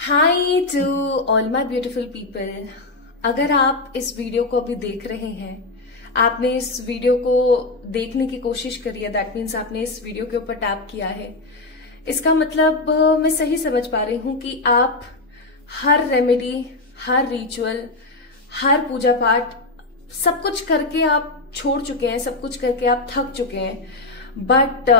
High to all my beautiful people. अगर आप इस वीडियो को अभी देख रहे हैं, आपने इस वीडियो को देखने की कोशिश करी है, दैट मीन्स आपने इस वीडियो के ऊपर टैप किया है। इसका मतलब मैं सही समझ पा रही हूं कि आप हर रेमेडी, हर रिचुअल, हर पूजा पाठ सब कुछ करके आप छोड़ चुके हैं, सब कुछ करके आप थक चुके हैं, बट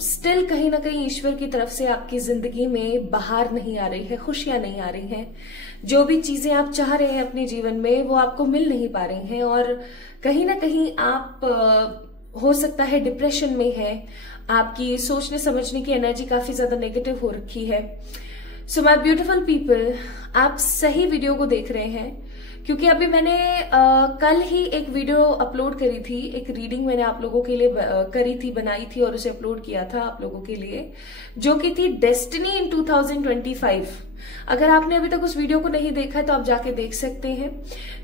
स्टिल कहीं ना कहीं ईश्वर की तरफ से आपकी जिंदगी में बाहर नहीं आ रही है, खुशियां नहीं आ रही हैं। जो भी चीजें आप चाह रहे हैं अपने जीवन में वो आपको मिल नहीं पा रही हैं और कहीं ना कहीं आप हो सकता है डिप्रेशन में है, आपकी सोचने समझने की एनर्जी काफी ज्यादा नेगेटिव हो रखी है। सो माय ब्यूटीफुल पीपल, आप सही वीडियो को देख रहे हैं, क्योंकि अभी मैंने कल ही एक वीडियो अपलोड करी थी, एक रीडिंग मैंने आप लोगों के लिए करी थी, बनाई थी और उसे अपलोड किया था आप लोगों के लिए, जो कि थी डेस्टिनी इन 2025। अगर आपने अभी तक उस वीडियो को नहीं देखा है तो आप जाके देख सकते हैं।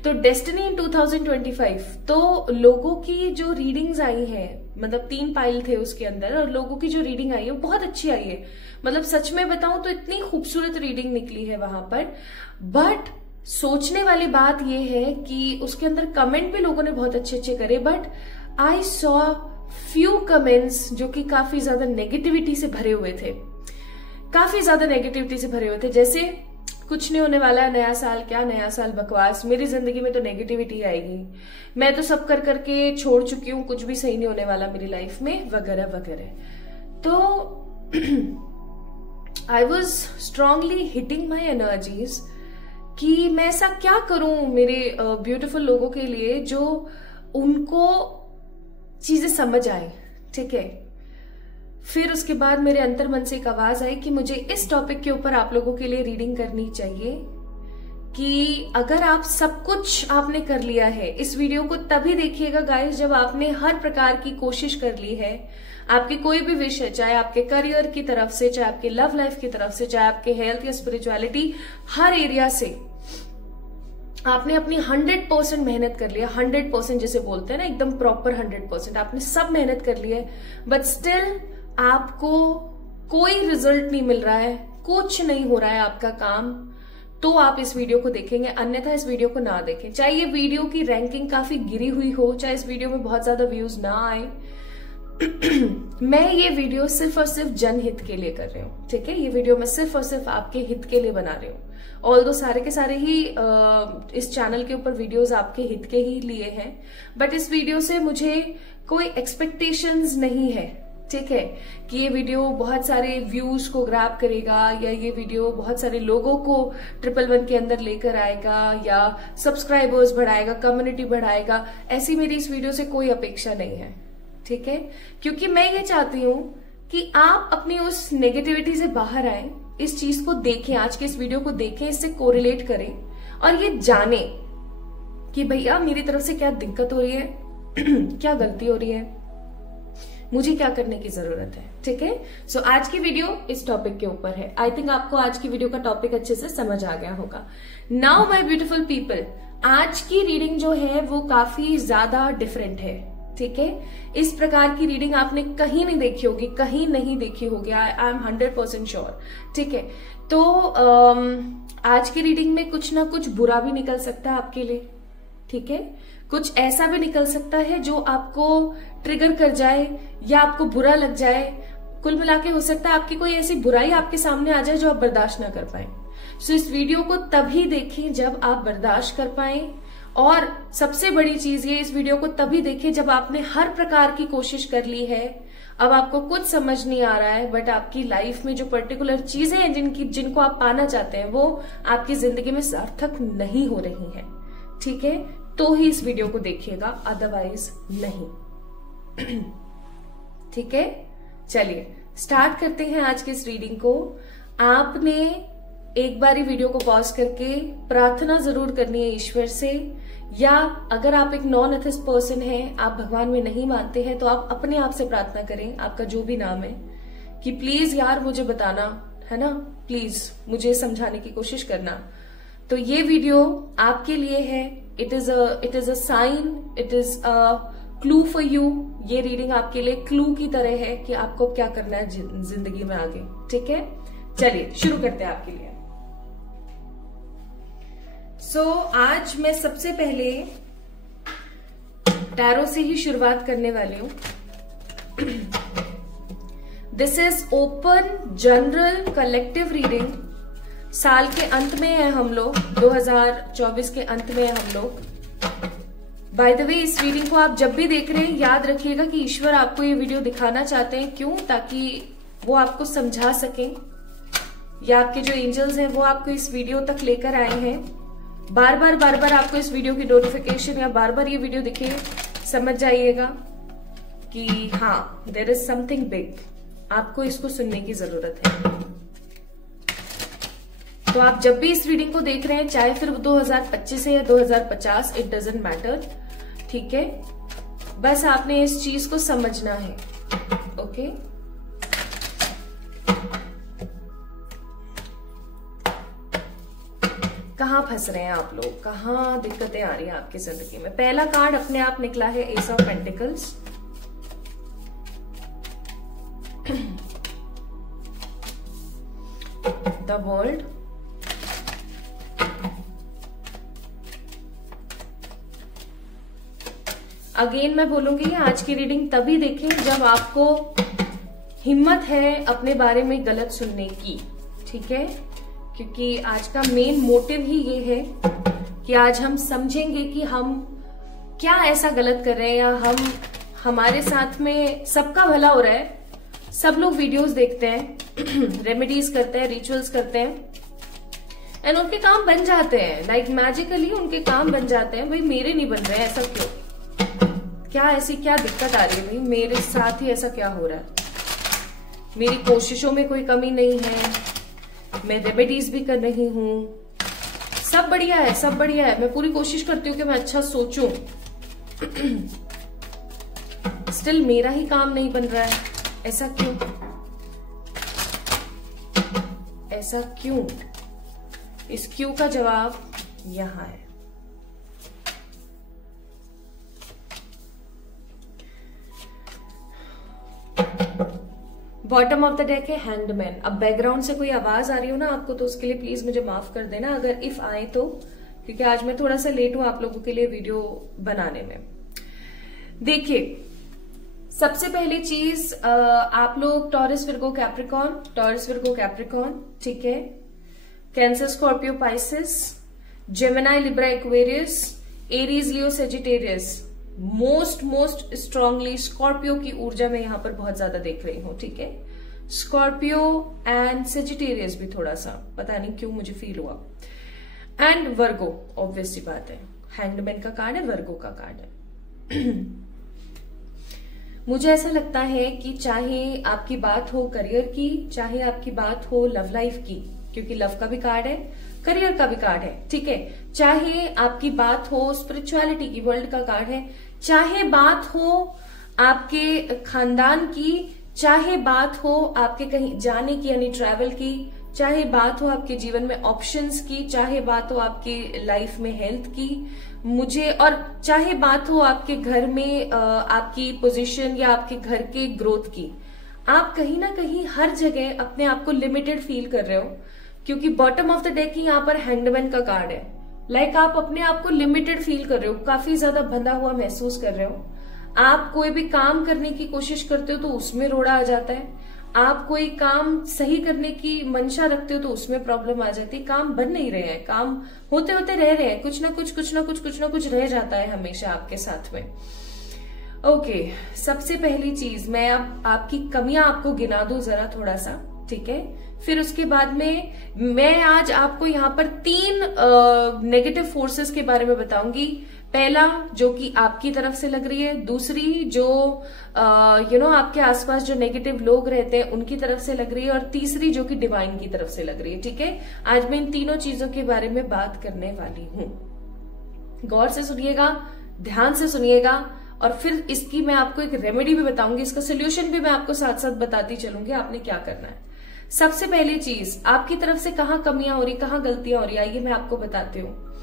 तो डेस्टिनी इन 2025, तो लोगों की जो रीडिंग्स आई है, मतलब 3 पाइल थे उसके अंदर, और लोगों की जो रीडिंग आई है वो बहुत अच्छी आई है। मतलब सच में बताऊं तो इतनी खूबसूरत रीडिंग निकली है वहां पर। बट सोचने वाली बात यह है कि उसके अंदर कमेंट भी लोगों ने बहुत अच्छे अच्छे करे, but I saw few comments जो कि काफी ज्यादा नेगेटिविटी से भरे हुए थे, काफी ज्यादा नेगेटिविटी से भरे हुए थे। जैसे कुछ नहीं होने वाला, नया साल क्या, नया साल बकवास, मेरी जिंदगी में तो नेगेटिविटी आएगी, मैं तो सब कर करके छोड़ चुकी हूँ, कुछ भी सही नहीं होने वाला मेरी लाइफ में, वगैरह वगैरह। तो I was strongly hitting my energies कि मैं ऐसा क्या करूं मेरे ब्यूटीफुल लोगों के लिए जो उनको चीजें समझ आए। ठीक है, फिर उसके बाद मेरे अंतर मन से एक आवाज आई कि मुझे इस टॉपिक के ऊपर आप लोगों के लिए रीडिंग करनी चाहिए कि अगर आप सब कुछ आपने कर लिया है, इस वीडियो को तभी देखिएगा गाइस जब आपने हर प्रकार की कोशिश कर ली है, आपकी कोई भी विश है, चाहे आपके करियर की तरफ से, चाहे आपके लव लाइफ की तरफ से, चाहे आपके हेल्थ या स्पिरिचुअलिटी, हर एरिया से आपने अपनी 100% मेहनत कर लिया। 100% जिसे बोलते हैं ना, एकदम प्रॉपर 100%, आपने सब मेहनत कर ली है, बट स्टिल आपको कोई रिजल्ट नहीं मिल रहा है, कुछ नहीं हो रहा है आपका काम, तो आप इस वीडियो को देखेंगे, अन्यथा इस वीडियो को ना देखें। चाहे ये वीडियो की रैंकिंग काफी गिरी हुई हो, चाहे इस वीडियो में बहुत ज्यादा व्यूज ना आए, मैं ये वीडियो सिर्फ और सिर्फ जनहित के लिए कर रही हूँ। ठीक है, ये वीडियो मैं सिर्फ और सिर्फ आपके हित के लिए बना रही हूँ। ऑल्दो सारे के सारे ही इस चैनल के ऊपर वीडियोस आपके हित के ही लिए हैं, बट इस वीडियो से मुझे कोई एक्सपेक्टेशंस नहीं है। ठीक है, कि ये वीडियो बहुत सारे व्यूज को ग्रैब करेगा, या ये वीडियो बहुत सारे लोगों को 111 के अंदर लेकर आएगा, या सब्सक्राइबर्स बढ़ाएगा, कम्युनिटी बढ़ाएगा, ऐसी मेरी इस वीडियो से कोई अपेक्षा नहीं है। ठीक है, क्योंकि मैं ये चाहती हूं कि आप अपनी उस नेगेटिविटी से बाहर आए, इस चीज को देखें, आज के इस वीडियो को देखें, इससे कोरिलेट करें और ये जाने कि भैया मेरी तरफ से क्या दिक्कत हो रही है, क्या गलती हो रही है, मुझे क्या करने की जरूरत है। ठीक है, सो आज की वीडियो इस टॉपिक के ऊपर है। आई थिंक आपको आज की वीडियो का टॉपिक अच्छे से समझ आ गया होगा। नाउ माय ब्यूटीफुल पीपल, आज की रीडिंग जो है वो काफी ज्यादा डिफरेंट है। ठीक है, इस प्रकार की रीडिंग आपने कहीं नहीं देखी होगी, कहीं नहीं देखी होगी, आई एम 100% श्योर। ठीक है, तो आज की रीडिंग में कुछ ना कुछ बुरा भी निकल सकता है आपके लिए। ठीक है, कुछ ऐसा भी निकल सकता है जो आपको ट्रिगर कर जाए या आपको बुरा लग जाए। कुल मिला के हो सकता है आपकी कोई ऐसी बुराई आपके सामने आ जाए जो आप बर्दाश्त ना कर पाए। सो इस वीडियो को तभी देखें जब आप बर्दाश्त कर पाए, और सबसे बड़ी चीज ये, इस वीडियो को तभी देखें जब आपने हर प्रकार की कोशिश कर ली है, अब आपको कुछ समझ नहीं आ रहा है, बट आपकी लाइफ में जो पर्टिकुलर चीजें हैं जिनको आप पाना चाहते हैं वो आपकी जिंदगी में सार्थक नहीं हो रही हैं। ठीक है, तो ही इस वीडियो को देखिएगा, अदरवाइज नहीं। ठीक है, चलिए स्टार्ट करते हैं आज की इस रीडिंग को। आपने एक बार वीडियो को पॉज करके प्रार्थना जरूर करनी है ईश्वर से, या अगर आप एक नॉन एथिस्ट पर्सन हैं, आप भगवान में नहीं मानते हैं, तो आप अपने आप से प्रार्थना करें, आपका जो भी नाम है, कि प्लीज यार मुझे बताना, है ना, प्लीज मुझे समझाने की कोशिश करना। तो ये वीडियो आपके लिए है, it is a sign, it is a clue for you. ये रीडिंग आपके लिए क्लू की तरह है कि आपको क्या करना है जिंदगी में आगे। ठीक है, चलिए शुरू करते हैं आपके लिए। आज मैं सबसे पहले टैरो से ही शुरुआत करने वाली हूं। This is open general collective reading. साल के अंत में है हम लोग, 2024 के अंत में है हम लोग। बाय द वे, इस रीडिंग को आप जब भी देख रहे हैं याद रखिएगा कि ईश्वर आपको ये वीडियो दिखाना चाहते हैं। क्यों? ताकि वो आपको समझा सकें, या आपके जो एंजल्स हैं वो आपको इस वीडियो तक लेकर आए हैं। बार बार आपको इस वीडियो की नोटिफिकेशन या बार बार ये वीडियो दिखे, समझ जाइएगा कि हाँ, देयर इज समथिंग बिग, आपको इसको सुनने की जरूरत है। तो आप जब भी इस रीडिंग को देख रहे हैं, चाहे फिर 2025 है या 2050, इट डजंट मैटर, ठीक है? बस आपने इस चीज को समझना है। ओके, कहाँ फंस रहे हैं आप लोग, कहाँ दिक्कतें आ रही हैं आपकी जिंदगी में? पहला कार्ड अपने आप निकला है S of pentacles. The world, again मैं बोलूंगी आज की रीडिंग तभी देखें जब आपको हिम्मत है अपने बारे में गलत सुनने की, ठीक है? क्योंकि आज का मेन मोटिव ही ये है कि आज हम समझेंगे कि हम क्या ऐसा गलत कर रहे हैं, या हमारे साथ में सबका भला हो रहा है। सब लोग वीडियोस देखते हैं, रेमेडीज करते हैं, रिचुअल्स करते हैं, एंड उनके काम बन जाते हैं, लाइक मैजिकली उनके काम बन जाते हैं। भाई मेरे नहीं बन रहे हैं, ऐसा क्यों? क्या ऐसी क्या दिक्कत आ रही है? भाई मेरे साथ ही ऐसा क्या हो रहा है? मेरी कोशिशों में कोई कमी नहीं है, मैं रेमेडीज भी कर रही हूं, सब बढ़िया है, सब बढ़िया है। मैं पूरी कोशिश करती हूँ कि मैं अच्छा सोचूं, स्टिल मेरा ही काम नहीं बन रहा है, ऐसा क्यों? ऐसा क्यों? इस क्यों का जवाब यहां है। बॉटम ऑफ द डेक है हैंगमैन। अब बैकग्राउंड से कोई आवाज आ रही हो ना आपको, तो उसके लिए प्लीज मुझे माफ कर देना, अगर इफ आए तो, क्योंकि आज मैं थोड़ा सा लेट हूं आप लोगों के लिए वीडियो बनाने में। देखिए, सबसे पहली चीज, आप लोग टॉरस विर्गो कैप्रिकॉर्न, ठीक है? Cancer Scorpio Pisces, Gemini Libra Aquarius, Aries Leo Sagittarius, most strongly Scorpio की ऊर्जा में यहां पर बहुत ज्यादा देख रही हूं, ठीक है? स्कॉर्पियो एंड सेजिटेरियस भी थोड़ा सा, पता नहीं क्यों मुझे फील हुआ, एंड वर्गो, ऑब्वियस सी बात है, हैंगमैन का कार्ड है, वर्गो का कार्ड है। मुझे ऐसा लगता है कि चाहे आपकी बात हो करियर की, चाहे आपकी बात हो लव लाइफ की, क्योंकि लव का भी कार्ड है, करियर का भी कार्ड है, ठीक है? चाहे आपकी बात हो स्पिरिचुअलिटी की, वर्ल्ड का कार्ड है, चाहे बात हो आपके खानदान की, चाहे बात हो आपके कहीं जाने की यानी ट्रैवल की, चाहे बात हो आपके जीवन में ऑप्शंस की, चाहे बात हो आपकी लाइफ में हेल्थ की, मुझे, और चाहे बात हो आपके घर में आपकी पोजीशन या आपके घर के ग्रोथ की, आप कहीं ना कहीं हर जगह अपने आप को लिमिटेड फील कर रहे हो, क्योंकि बॉटम ऑफ द डेक ही यहाँ पर हैंगमैन का कार्ड है। लाइक आप अपने आप को लिमिटेड फील कर रहे हो, काफी ज्यादा बंधा हुआ महसूस कर रहे हो। आप कोई भी काम करने की कोशिश करते हो तो उसमें रोड़ा आ जाता है, आप कोई काम सही करने की मंशा रखते हो तो उसमें प्रॉब्लम आ जाती है, काम बन नहीं रहे हैं, काम होते होते रह रहे हैं, कुछ ना कुछ रह जाता है हमेशा आपके साथ में। ओके, सबसे पहली चीज मैं अब आपकी कमियां आपको गिना दूं जरा थोड़ा सा, ठीक है? फिर उसके बाद में मैं आज आपको यहाँ पर 3 नेगेटिव फोर्सेस के बारे में बताऊंगी। पहला जो कि आपकी तरफ से लग रही है, दूसरी जो आपके आसपास जो नेगेटिव लोग रहते हैं उनकी तरफ से लग रही है, और तीसरी जो कि डिवाइन की तरफ से लग रही है, ठीक है? आज मैं इन तीनों चीजों के बारे में बात करने वाली हूं। गौर से सुनिएगा, ध्यान से सुनिएगा, और फिर इसकी मैं आपको एक रेमेडी भी बताऊंगी, इसका सोल्यूशन भी मैं आपको साथ साथ बताती चलूंगी आपने क्या करना है। सबसे पहली चीज, आपकी तरफ से कहाँ कमियां हो रही, कहाँ गलतियां हो रही, आइए मैं आपको बताती हूँ।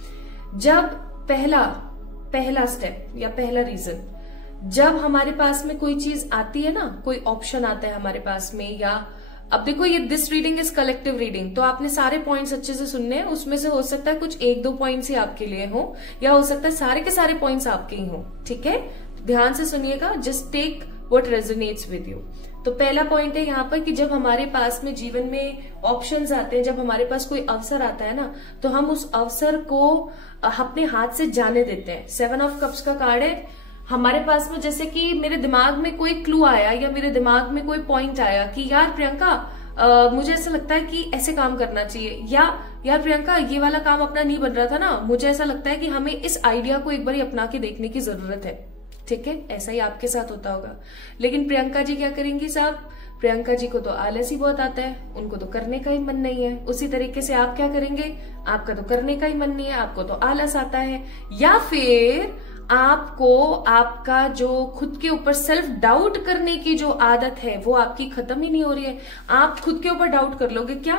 जब पहला स्टेप या पहला रीजन, जब हमारे पास में कोई चीज आती है ना, कोई ऑप्शन आता है हमारे पास में, या अब देखो ये this reading is collective reading, तो आपने सारे पॉइंट्स अच्छे से सुनने हैं, उसमें से हो सकता है कुछ 1-2 पॉइंट्स ही आपके लिए हो, या हो सकता है सारे के सारे पॉइंट्स आपके ही हो, ठीक है। ध्यान से सुनिएगा, just take what resonates with you. तो पहला पॉइंट है यहाँ पर कि जब हमारे पास में जीवन में ऑप्शंस आते हैं, जब हमारे पास कोई अवसर आता है ना, तो हम उस अवसर को अपने हाथ से जाने देते हैं। 7 ऑफ कप्स का कार्ड है हमारे पास में, जैसे कि मेरे दिमाग में कोई क्लू आया या मेरे दिमाग में कोई पॉइंट आया कि यार प्रियंका मुझे ऐसा लगता है कि ऐसे काम करना चाहिए, या यार प्रियंका ये वाला काम अपना नहीं बन रहा था ना, मुझे ऐसा लगता है कि हमें इस आइडिया को एक बार अपना के देखने की जरूरत है, ठीक है। ऐसा ही आपके साथ होता होगा। लेकिन प्रियंका जी क्या करेंगी साहब, प्रियंका जी को तो आलस ही बहुत आता है, उनको तो करने का ही मन नहीं है। उसी तरीके से आप क्या करेंगे, आपका तो करने का ही मन नहीं है, आपको तो आलस आता है, या फिर आपको आपका जो खुद के ऊपर सेल्फ डाउट करने की जो आदत है वो आपकी खत्म ही नहीं हो रही है। आप खुद के ऊपर डाउट कर लोगे क्या,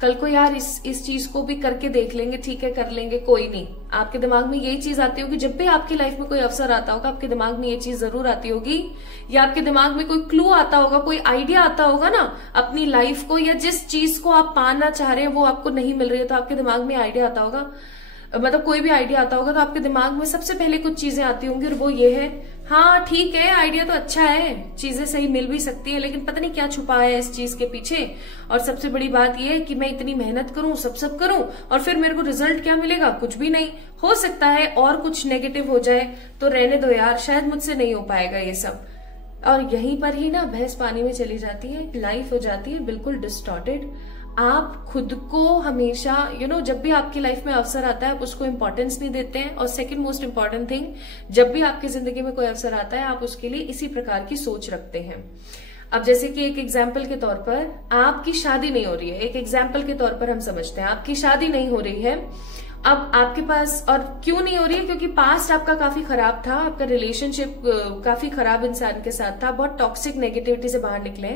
कल को यार इस चीज को भी करके देख लेंगे, ठीक है कर लेंगे, कोई नहीं। आपके दिमाग में यही चीज आती होगी, जब भी आपकी लाइफ में कोई अवसर आता होगा आपके दिमाग में ये चीज जरूर आती होगी, या आपके दिमाग में कोई क्लू आता होगा, कोई आइडिया आता होगा ना अपनी लाइफ को, या जिस चीज को आप पाना चाह रहे हैं वो आपको नहीं मिल रही है, तो आपके दिमाग में आइडिया आता होगा, मतलब कोई भी आइडिया आता होगा, तो आपके दिमाग में सबसे पहले कुछ चीजें आती होंगी, और वो ये है, हाँ ठीक है आइडिया तो अच्छा है, चीजें सही मिल भी सकती है, लेकिन पता नहीं क्या छुपा है इस चीज के पीछे। और सबसे बड़ी बात ये है कि मैं इतनी मेहनत करूं, सब करूं, और फिर मेरे को रिजल्ट क्या मिलेगा, कुछ भी नहीं। हो सकता है और कुछ नेगेटिव हो जाए, तो रहने दो यार, शायद मुझसे नहीं हो पाएगा ये सब। और यहीं पर ही ना भैंस पानी में चली जाती है, लाइफ हो जाती है बिल्कुल डिस्टॉर्टेड। आप खुद को हमेशा जब भी आपकी लाइफ में अवसर आता है आप उसको इंपॉर्टेंस नहीं देते हैं। और सेकंड मोस्ट इंपॉर्टेंट थिंग, जब भी आपकी जिंदगी में कोई अवसर आता है आप उसके लिए इसी प्रकार की सोच रखते हैं। अब जैसे कि एक एग्जाम्पल के तौर पर आपकी शादी नहीं हो रही है, एक एग्जाम्पल के तौर पर हम समझते हैं आपकी शादी नहीं हो रही है, अब आपके पास, और क्यों नहीं हो रही है, क्योंकि पास्ट आपका काफी खराब था, आपका रिलेशनशिप काफी खराब इंसान के साथ था, बहुत टॉक्सिक नेगेटिविटी से बाहर निकले,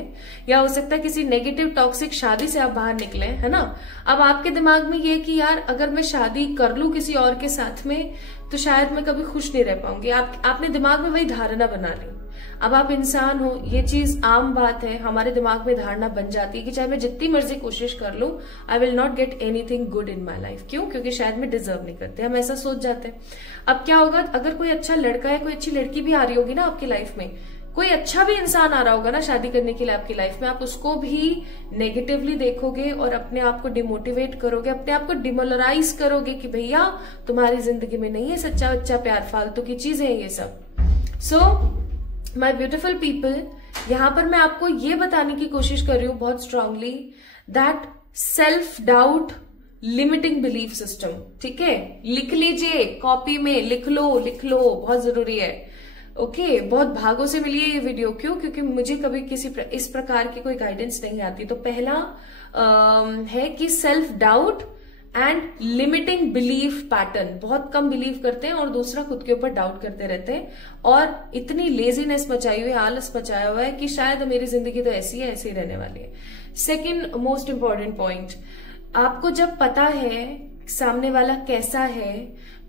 या हो सकता है किसी नेगेटिव टॉक्सिक शादी से आप बाहर निकले, है ना। अब आपके दिमाग में ये कि यार अगर मैं शादी कर लूं किसी और के साथ में तो शायद मैं कभी खुश नहीं रह पाऊंगी, आपने दिमाग में वही धारणा बना ली। अब आप इंसान हो, ये चीज आम बात है, हमारे दिमाग में धारणा बन जाती है कि चाहे मैं जितनी मर्जी कोशिश कर लूं, I will not get anything good in my life. क्यों? क्योंकि शायद मैं डिजर्व नहीं करते, हम ऐसा सोच जाते हैं। अब क्या होगा, अगर कोई अच्छा लड़का है, कोई अच्छी लड़की भी आ रही होगी ना आपकी लाइफ में, कोई अच्छा भी इंसान आ रहा होगा ना शादी करने के लिए आपकी लाइफ में, आप उसको भी नेगेटिवली देखोगे और अपने आप को डिमोटिवेट करोगे, अपने आप को डिमोलराइज करोगे कि भैया तुम्हारी जिंदगी में नहीं है सच्चा बच्चा प्यार, फालतू की चीजें हैं ये सब। सो माय ब्यूटिफुल पीपल, यहां पर मैं आपको ये बताने की कोशिश कर रही हूं बहुत strongly that self doubt limiting belief system, ठीक है, लिख लीजिए, कॉपी में लिख लो, बहुत जरूरी है। ओके, बहुत भागों से मिली है ये वीडियो। क्यों? क्योंकि मुझे कभी इस प्रकार की कोई गाइडेंस नहीं आती। तो पहला है कि self doubt and limiting belief pattern, बहुत कम बिलीव करते हैं, और दूसरा खुद के ऊपर डाउट करते रहते हैं, और इतनी लेजीनेस मचाई हुई है, आलस मचाया हुआ है कि शायद मेरी जिंदगी तो ऐसी है, ऐसी रहने वाली है। सेकेंड मोस्ट इंपॉर्टेंट पॉइंट, आपको जब पता है सामने वाला कैसा है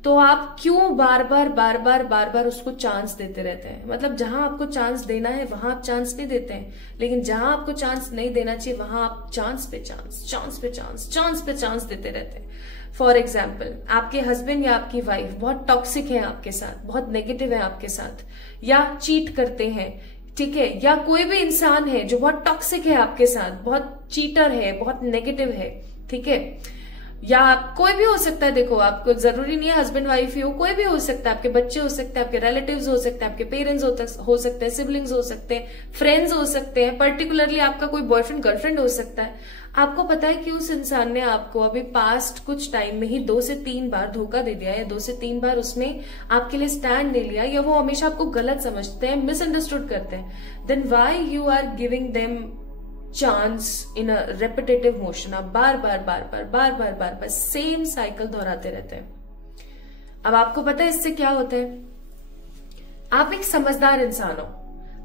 तो आप क्यों बार बार उसको चांस देते रहते हैं। मतलब जहां आपको चांस देना है वहां आप चांस नहीं देते हैं, लेकिन जहां आपको चांस नहीं देना चाहिए वहां आप चांस पे चांस देते रहते हैं। फॉर एग्जाम्पल, आपके हस्बैंड या आपकी वाइफ बहुत टॉक्सिक है आपके साथ, बहुत नेगेटिव है आपके साथ, या चीट करते हैं, ठीक है, या कोई भी इंसान है जो बहुत टॉक्सिक है आपके साथ, बहुत चीटर है, बहुत नेगेटिव है, ठीक है, या कोई भी हो सकता है। देखो, आपको जरूरी नहीं है हस्बैंड वाइफ ही हो, कोई भी हो सकता है, आपके बच्चे हो सकते हैं, आपके रिलेटिव्स हो सकते हैं, आपके पेरेंट्स हो सकते हैं, सिबलिंग्स हो सकते हैं, फ्रेंड्स हो सकते हैं, पर्टिकुलरली आपका कोई बॉयफ्रेंड गर्लफ्रेंड हो सकता है। आपको पता है कि उस इंसान ने आपको अभी पास्ट कुछ टाइम में ही 2 से 3 बार धोखा दे दिया, या 2 से 3 बार उसने आपके लिए स्टैंड ले लिया, या वो हमेशा आपको गलत समझते हैं, मिसअंडरस्टूड करते हैं। Then why you are giving them chance in a repetitive motion? आप बार सेम साइकिल दोहराते रहते हैं। अब आपको पता है इससे क्या होता है, आप एक समझदार इंसान हो,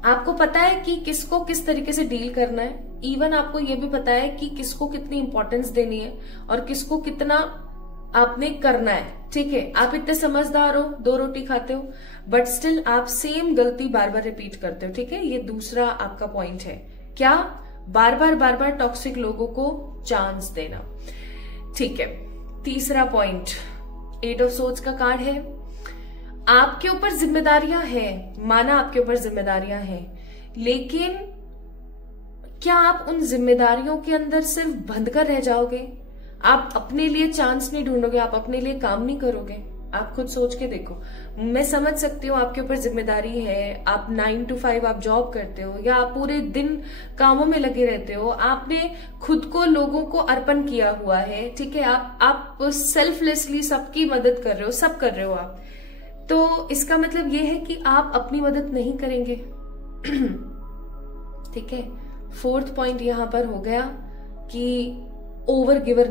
आपको पता है कि किसको किस तरीके से डील करना है, इवन आपको यह भी पता है कि किसको कितनी इंपॉर्टेंस देनी है और किसको कितना आपने करना है, ठीक है। आप इतने समझदार हो, 2 रोटी खाते हो, बट स्टिल आप सेम गलती बार बार रिपीट करते हो, ठीक है। ये दूसरा आपका पॉइंट है। क्या? बार बार टॉक्सिक लोगों को चांस देना। ठीक है, तीसरा पॉइंट 8 ऑफ सोर्ड्स का कार्ड है। आपके ऊपर जिम्मेदारियां हैं, माना आपके ऊपर जिम्मेदारियां हैं, लेकिन क्या आप उन जिम्मेदारियों के अंदर सिर्फ बंद कर रह जाओगे? आप अपने लिए चांस नहीं ढूंढोगे, आप अपने लिए काम नहीं करोगे? आप खुद सोच के देखो। मैं समझ सकती हूँ आपके ऊपर जिम्मेदारी है, आप 9 to 5 आप जॉब करते हो या आप पूरे दिन कामों में लगे रहते हो, आपने खुद को लोगों को अर्पण किया हुआ है, ठीक है, आप सेल्फलेसली सबकी मदद कर रहे हो, सब कर रहे हो आप, तो इसका मतलब ये है कि आप अपनी मदद नहीं करेंगे। ठीक है, फोर्थ पॉइंट यहां पर हो गया कि ओवर गिवर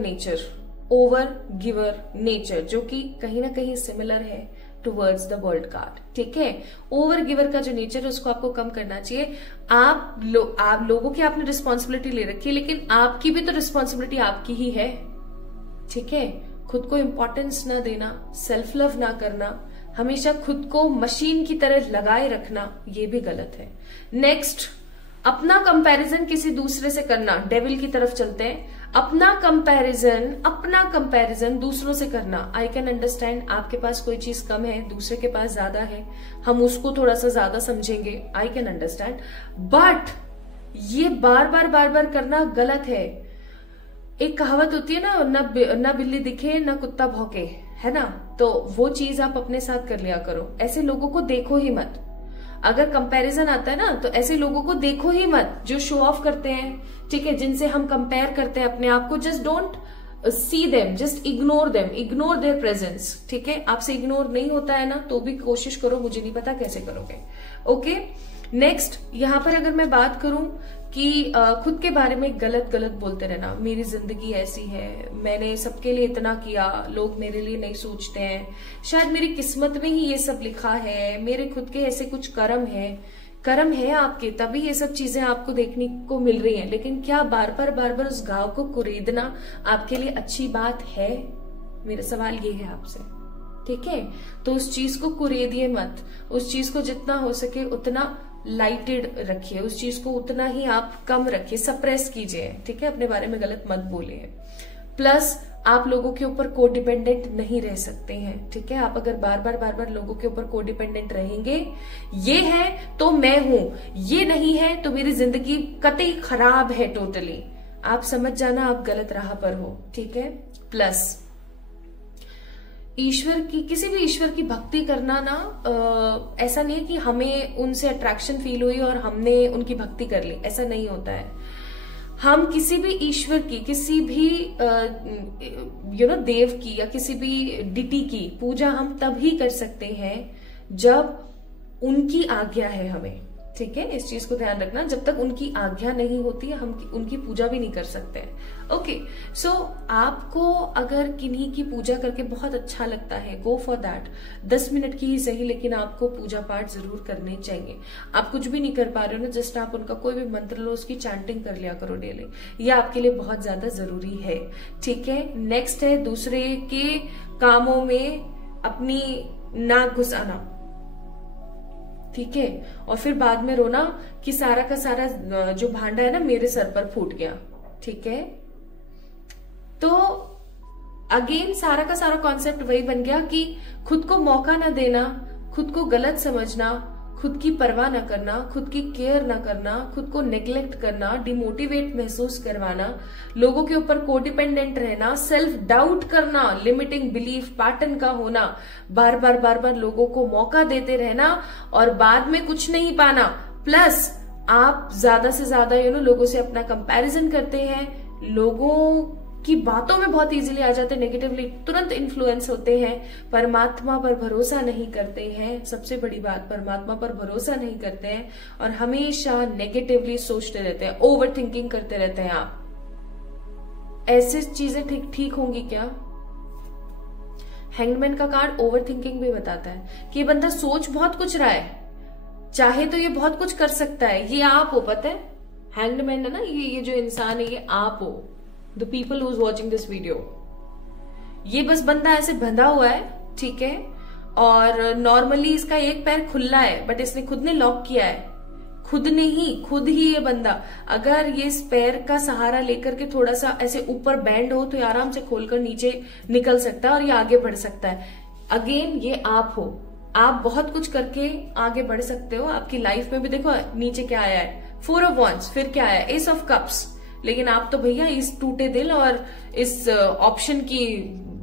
नेचर, जो कि कहीं ना कहीं सिमिलर है टुवर्ड्स द वर्ल्ड कार्ड। ठीक है, ओवर गिवर का जो नेचर है उसको आपको कम करना चाहिए। आप लोगों की आपने रिस्पॉन्सिबिलिटी ले रखी है, लेकिन आपकी भी तो रिस्पॉन्सिबिलिटी आपकी ही है। ठीक है, खुद को इंपॉर्टेंस ना देना, सेल्फ लव ना करना, हमेशा खुद को मशीन की तरह लगाए रखना, ये भी गलत है। नेक्स्ट, अपना कंपैरिजन किसी दूसरे से करना, डेविल की तरफ चलते हैं। अपना कंपैरिजन दूसरों से करना। आई कैन अंडरस्टैंड, आपके पास कोई चीज कम है, दूसरे के पास ज्यादा है, हम उसको थोड़ा सा ज्यादा समझेंगे, आई कैन अंडरस्टैंड, बट ये बार बार करना गलत है। एक कहावत होती है ना बिल्ली दिखे ना कुत्ता भौंके, है ना, तो वो चीज आप अपने साथ कर लिया करो। ऐसे लोगों को देखो ही मत। अगर कंपैरिजन आता है ना तो ऐसे लोगों को देखो ही मत जो शो ऑफ करते हैं, ठीक है, जिनसे हम कंपेयर करते हैं अपने आप को। Just don't see them, just ignore them, ignore there presence. ठीक है, आपसे इग्नोर नहीं होता है ना तो भी कोशिश करो, मुझे नहीं पता कैसे करोगे। ओके, नेक्स्ट यहां पर अगर मैं बात करूं कि खुद के बारे में गलत बोलते रहना, मेरी जिंदगी ऐसी है, मैंने सबके लिए इतना किया, लोग मेरे लिए नहीं सोचते हैं, शायद मेरी किस्मत में ही ये सब लिखा है, मेरे खुद के ऐसे कुछ कर्म है आपके, तभी ये सब चीजें आपको देखने को मिल रही हैं। लेकिन क्या बार बार उस घाव को कुरेदना आपके लिए अच्छी बात है? मेरा सवाल ये है आपसे। ठीक है, तो उस चीज को कुरेदिए मत, उस चीज को जितना हो सके उतना लाइटेड रखिए, उस चीज को उतना ही आप कम रखिए, सप्रेस कीजिए। ठीक है, अपने बारे में गलत मत बोलिए। प्लस आप लोगों के ऊपर कोडिपेंडेंट नहीं रह सकते हैं। ठीक है, आप अगर बार बार लोगों के ऊपर कोडिपेंडेंट रहेंगे, ये है तो मैं हूं, ये नहीं है तो मेरी जिंदगी कतई खराब है, टोटली, आप समझ जाना आप गलत राह पर हो। ठीक है, प्लस किसी भी ईश्वर की भक्ति करना ना, ऐसा नहीं है कि हमें उनसे अट्रैक्शन फील हुई और हमने उनकी भक्ति कर ली, ऐसा नहीं होता है। हम किसी भी ईश्वर की, किसी भी देव की या किसी भी डिटी की पूजा हम तभी कर सकते हैं जब उनकी आज्ञा है हमें। ठीक है, इस चीज को ध्यान रखना, जब तक उनकी आज्ञा नहीं होती है हम उनकी पूजा भी नहीं कर सकते हैं। ओके, सो आपको अगर किन्हीं की पूजा करके बहुत अच्छा लगता है, गो फॉर दैट, 10 मिनट की ही सही, लेकिन आपको पूजा पाठ जरूर करने चाहिए। आप कुछ भी नहीं कर पा रहे हो ना, जस्ट आप उनका कोई भी मंत्र लो, उसकी चैंटिंग कर लिया करो डेली, ये आपके लिए बहुत ज्यादा जरूरी है। ठीक है, नेक्स्ट है दूसरे के कामों में अपनी नाक घुसाना। ठीक है, और फिर बाद में रोना कि सारा का सारा जो भांडा है ना मेरे सर पर फूट गया। ठीक है, तो अगेन सारा का सारा कॉन्सेप्ट वही बन गया कि खुद को मौका ना देना, खुद को गलत समझना, खुद की परवाह ना करना, खुद की केयर ना करना, खुद को नेग्लेक्ट करना, डिमोटिवेट महसूस करवाना, लोगों के ऊपर कोडिपेंडेंट रहना, सेल्फ डाउट करना, लिमिटिंग बिलीफ पैटर्न का होना, बार बार लोगों को मौका देते रहना और बाद में कुछ नहीं पाना। प्लस आप ज्यादा से ज्यादा लोगों से अपना कंपैरिजन करते हैं, लोगों की बातों में बहुत इजीली आ जाते हैं, नेगेटिवली तुरंत इन्फ्लुएंस होते हैं, परमात्मा पर भरोसा नहीं करते हैं, सबसे बड़ी बात परमात्मा पर भरोसा नहीं करते हैं और हमेशा नेगेटिवली सोचते रहते हैं, ओवर थिंकिंग करते रहते हैं। आप ऐसी चीजें ठीक होंगी क्या? हैंगमैन का कार्ड ओवर थिंकिंग भी बताता है कि बंदा सोच बहुत कुछ रहा है, चाहे तो ये बहुत कुछ कर सकता है, ये आप हो, पता है हैंगमैन है ना, ये जो इंसान है ये आप हो, the people who is watching this video. ये बस बंदा ऐसे बंधा हुआ है, ठीक है, और नॉर्मली इसका एक पैर खुला है बट इसने खुद ने लॉक किया है खुद ही ये बंदा अगर ये पैर का सहारा लेकर के थोड़ा सा ऐसे ऊपर बैंड हो तो ये आराम से खोलकर नीचे निकल सकता है और ये आगे बढ़ सकता है। अगेन ये आप हो, आप बहुत कुछ करके आगे बढ़ सकते हो आपकी लाइफ में भी। देखो नीचे क्या आया है, 4 ऑफ वॉन्ड्स, फिर क्या आया, एस ऑफ कप्स। लेकिन आप तो भैया इस टूटे दिल और इस ऑप्शन की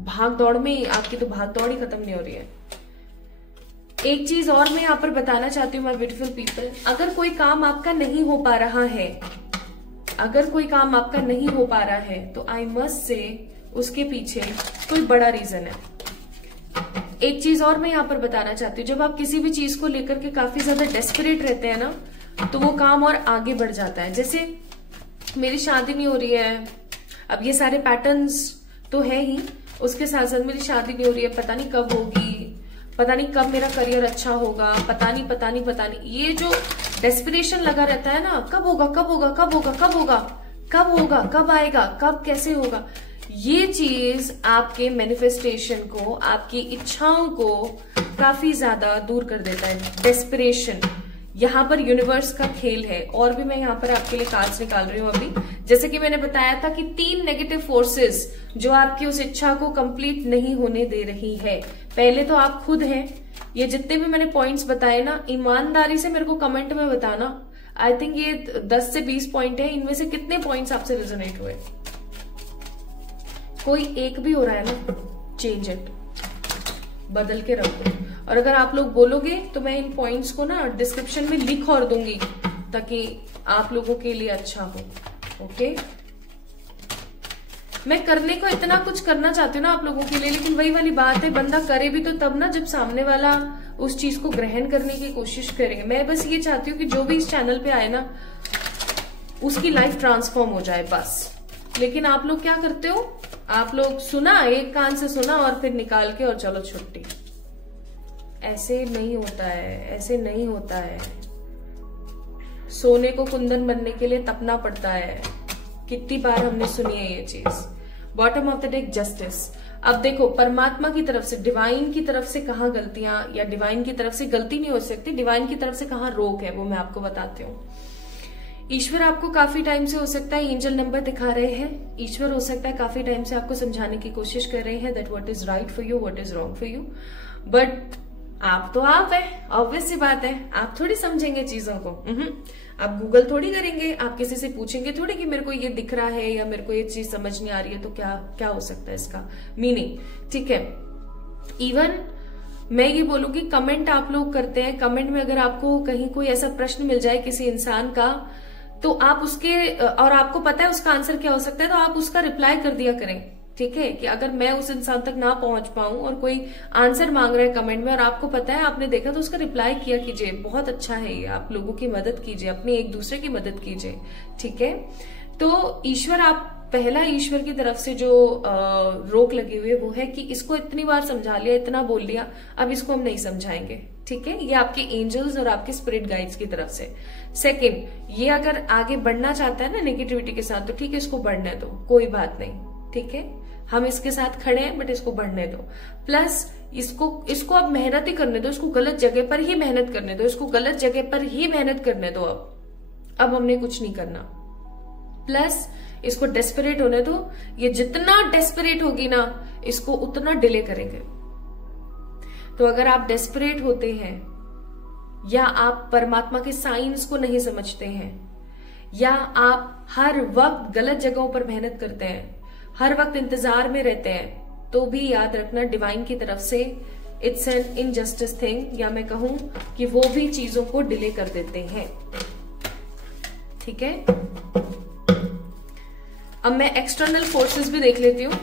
भाग दौड़ में आपकी तो भाग दौड़ ही खत्म नहीं हो रही है। एक चीज और मैं यहाँ पर बताना चाहती हूँ माय ब्यूटीफुल पीपल, अगर कोई काम आपका नहीं हो पा रहा है, अगर कोई काम आपका नहीं हो पा रहा है तो आई मस्ट से उसके पीछे कोई बड़ा रीजन है। एक चीज और मैं यहाँ पर बताना चाहती हूँ, जब आप किसी भी चीज को लेकर के काफी ज्यादा डेस्परेट रहते हैं ना तो वो काम और आगे बढ़ जाता है। जैसे मेरी शादी नहीं हो रही है, अब ये सारे पैटर्न्स तो है ही, उसके साथ साथ मेरी शादी नहीं हो रही है, पता नहीं कब होगी, पता नहीं कब मेरा करियर अच्छा होगा, पता नहीं, ये जो डेस्पिरेशन लगा रहता है ना, कब होगा, कब आएगा, कब कैसे होगा, ये चीज आपके मैनिफेस्टेशन को, आपकी इच्छाओं को काफी ज्यादा दूर कर देता है। डेस्पिरेशन यहाँ पर यूनिवर्स का खेल है। और भी मैं यहाँ पर आपके लिए कार्ड्स निकाल रही हूँ अभी। जैसे कि मैंने बताया था कि 3 नेगेटिव फोर्सेस जो आपकी उस इच्छा को कंप्लीट नहीं होने दे रही है। पहले तो आप खुद हैं। ये जितने भी मैंने पॉइंट्स बताए ना, ईमानदारी से मेरे को कमेंट में बताना। आई थिंक ये 10 से 20 पॉइंट है, इनमें से कितने पॉइंट्स आपसे रेजोनेट हुए। कोई एक भी हो रहा है ना, चेंज इट, बदल के रखो। और अगर आप लोग बोलोगे तो मैं इन पॉइंट्स को ना डिस्क्रिप्शन में लिख और दूंगी ताकि आप लोगों के लिए अच्छा हो। ओके, मैं करने को इतना कुछ करना चाहती हूँ ना आप लोगों के लिए, लेकिन वही वाली बात है, बंदा करे भी तो तब ना जब सामने वाला उस चीज को ग्रहण करने की कोशिश करेंगे। मैं बस ये चाहती हूँ कि जो भी इस चैनल पे आए ना उसकी लाइफ ट्रांसफॉर्म हो जाए बस। लेकिन आप लोग क्या करते हो, आप लोग सुना, एक कान से सुना और फिर निकाल के और चलो छुट्टी। ऐसे नहीं होता है, ऐसे नहीं होता है। सोने को कुंदन बनने के लिए तपना पड़ता है। कितनी बार हमने सुनी है ये चीज। Bottom of the deck justice. अब देखो, परमात्मा की तरफ से, डिवाइन की तरफ से कहाँ गलतियां, या डिवाइन की तरफ से गलती नहीं हो सकती, डिवाइन की तरफ से कहाँ रोक है वो मैं आपको बताती हूँ। ईश्वर आपको काफी टाइम से हो सकता है एंजल नंबर दिखा रहे हैं। ईश्वर हो सकता है काफी टाइम से आपको समझाने की कोशिश कर रहे हैं that what is right for you, what is wrong for you. But आप तो आप है, ऑब्वियस सी बात है, आप थोड़ी समझेंगे चीजों को। आप गूगल थोड़ी करेंगे, आप किसी से पूछेंगे थोड़ी कि मेरे को ये दिख रहा है या मेरे को ये चीज समझ नहीं आ रही है तो क्या हो सकता है इसका मीनिंग। ठीक है, इवन मैं ये बोलूंगी, कमेंट आप लोग करते हैं, कमेंट में अगर आपको कहीं कोई ऐसा प्रश्न मिल जाए किसी इंसान का तो आप उसके, और आपको पता है उसका आंसर क्या हो सकता है, तो आप उसका रिप्लाई कर दिया करें। ठीक है, कि अगर मैं उस इंसान तक ना पहुंच पाऊं और कोई आंसर मांग रहा है कमेंट में और आपको पता है, आपने देखा, तो उसका रिप्लाई किया कीजिए। बहुत अच्छा है ये, आप लोगों की मदद कीजिए, अपनी एक दूसरे की मदद कीजिए। ठीक है, तो ईश्वर, आप पहला ईश्वर की तरफ से जो रोक लगी हुई है वो है कि इसको इतनी बार समझा लिया, इतना बोल लिया, अब इसको हम नहीं समझाएंगे। ठीक है, ये आपके एंजल्स और आपके स्पिरिट गाइड्स की तरफ से। सेकंड, ये अगर आगे बढ़ना चाहता है ना नेगेटिविटी के साथ तो ठीक है, इसको बढ़ने दो, कोई बात नहीं। ठीक है, हम इसके साथ खड़े हैं, बट इसको बढ़ने दो। प्लस इसको अब मेहनत ही करने दो, इसको गलत जगह पर ही मेहनत करने दो, इसको गलत जगह पर ही मेहनत करने दो। अब हमने कुछ नहीं करना। प्लस इसको डेस्परेट होने दो, ये जितना डेस्परेट होगी ना इसको उतना डिले करेंगे। तो अगर आप डेस्परेट होते हैं, या आप परमात्मा के साइंस को नहीं समझते हैं, या आप हर वक्त गलत जगहों पर मेहनत करते हैं, हर वक्त इंतजार में रहते हैं, तो भी याद रखना डिवाइन की तरफ से इट्स एन इनजस्टिस थिंग, या मैं कहूं कि वो भी चीजों को डिले कर देते हैं। ठीक है, अब मैं एक्सटर्नल फोर्सेस भी देख लेती हूं।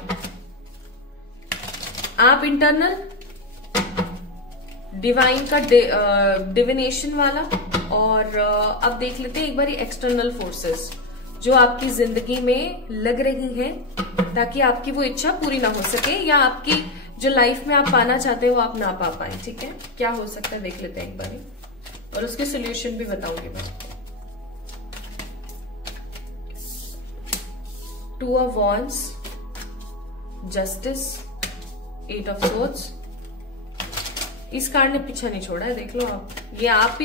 आप इंटरनल, डिवाइन का डिविनेशन वाला, और अब देख लेते हैं एक बार एक्सटर्नल फोर्सेस जो आपकी जिंदगी में लग रही हैं ताकि आपकी वो इच्छा पूरी ना हो सके, या आपकी जो लाइफ में आप पाना चाहते हो वो आप ना पा पाए। ठीक है, क्या हो सकता है देख लेते हैं एक बार, और उसके सोल्यूशन भी बताऊंगी मैं। 2 of wands, justice, 8 of swords, इस कार्ड ने पीछा नहीं छोड़ा है, देख लो आप, ये आप